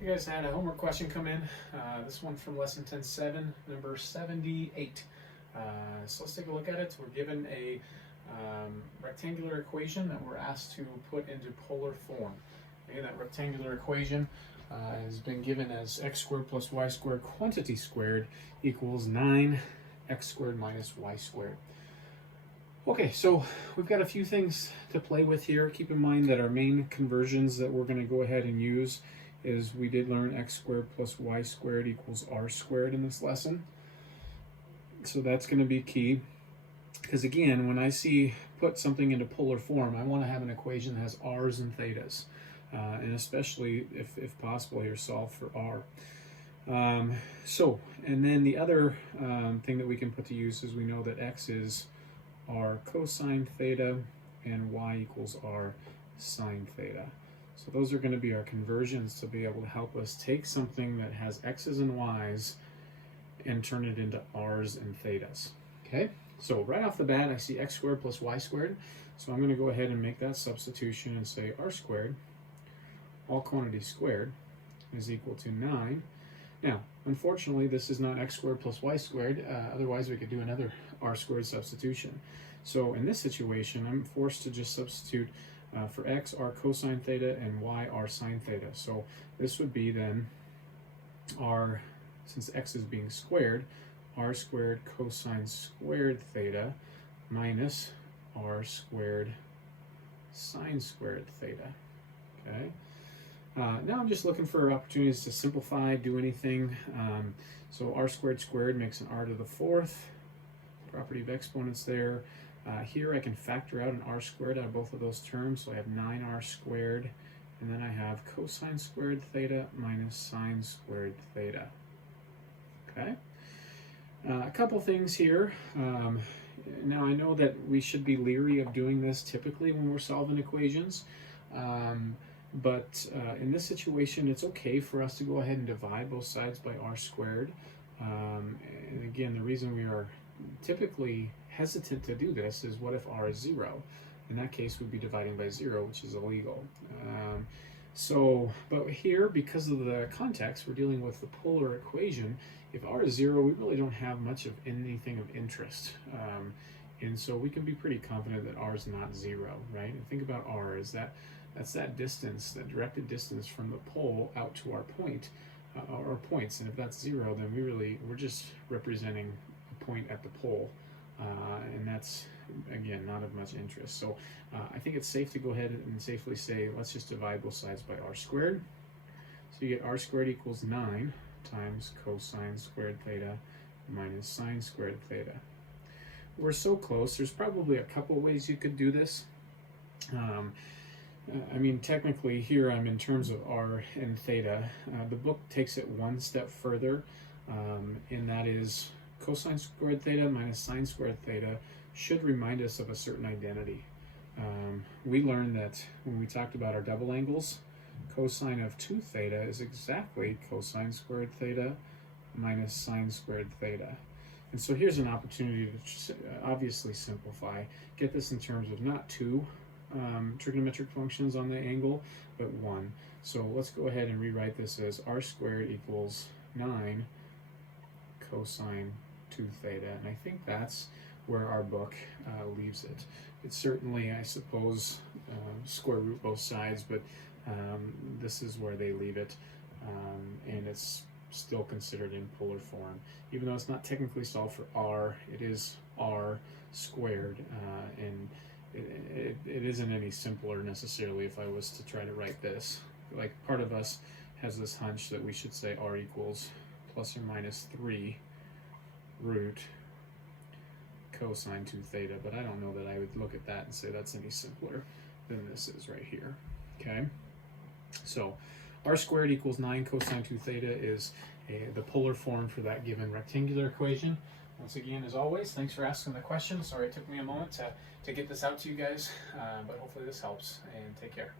You guys had a homework question come in. This one from lesson 10.7, number 78. So let's take a look at it. We're given a rectangular equation that we're asked to put into polar form. Okay, that rectangular equation has been given as x squared plus y squared quantity squared equals 9x squared minus y squared. Okay, so we've got a few things to play with here. Keep in mind that our main conversions that we're going to go ahead and use is we did learn x squared plus y squared equals r squared in this lesson. So that's going to be key. Because again, when I put something into polar form, I want to have an equation that has r's and thetas. And especially if possible here, solve for r. And then the other thing that we can put to use is we know that x is r cosine theta and y equals r sine theta. So those are going to be our conversions to be able to help us take something that has x's and y's and turn it into r's and thetas. Okay, so right off the bat I see x squared plus y squared, so I'm going to go ahead and make that substitution and say r squared, all quantities squared, is equal to 9. Now, unfortunately, this is not x squared plus y squared, otherwise we could do another r squared substitution. So in this situation, I'm forced to just substitute for x, r cosine theta, and y, r sine theta. So this would be then r, since x is being squared, r squared cosine squared theta minus r squared sine squared theta. Okay. Now I'm just looking for opportunities to simplify, do anything. So r squared squared makes an r to the 4th, property of exponents there. Here I can factor out an r squared out of both of those terms, so I have 9r squared, and then I have cosine squared theta minus sine squared theta. Okay. A couple things here. Now I know that we should be leery of doing this typically when we're solving equations. But in this situation, it's okay for us to go ahead and divide both sides by r squared. And again, the reason we are typically hesitant to do this is what if r is 0? In that case, we'd be dividing by 0, which is illegal. But here, because of the context, we're dealing with the polar equation. If r is 0, we really don't have much of anything of interest. And so we can be pretty confident that r is not 0, right? And think about r as that's that distance, that directed distance from the pole out to our point, or points. And if that's 0, then we're just representing a point at the pole, and that's again not of much interest. So I think it's safe to go ahead and safely say let's just divide both sides by r squared. So you get r squared equals 9 times cosine squared theta minus sine squared theta. We're so close. There's probably a couple ways you could do this. I mean, technically here I'm in terms of r and theta. The book takes it one step further, and that is cosine squared theta minus sine squared theta should remind us of a certain identity. We learned that when we talked about our double angles, cosine of 2 theta is exactly cosine squared theta minus sine squared theta. And so here's an opportunity to obviously simplify. Get this in terms of not 2 trigonometric functions on the angle, but 1. So let's go ahead and rewrite this as r squared equals 9 cosine 2 theta, and I think that's where our book leaves it. It's certainly, I suppose, square root both sides, but this is where they leave it, and it's still considered in polar form. Even though it's not technically solved for r, it is r squared, and it isn't any simpler necessarily if I was to try to write this. Like, part of us has this hunch that we should say r equals plus or minus 3 root cosine 2 theta, but I don't know that I would look at that and say that's any simpler than this is right here. Okay, so r squared equals 9 cosine 2 theta is the polar form for that given rectangular equation. Once again, as always, thanks for asking the question. Sorry it took me a moment to get this out to you guys, but hopefully this helps, and take care.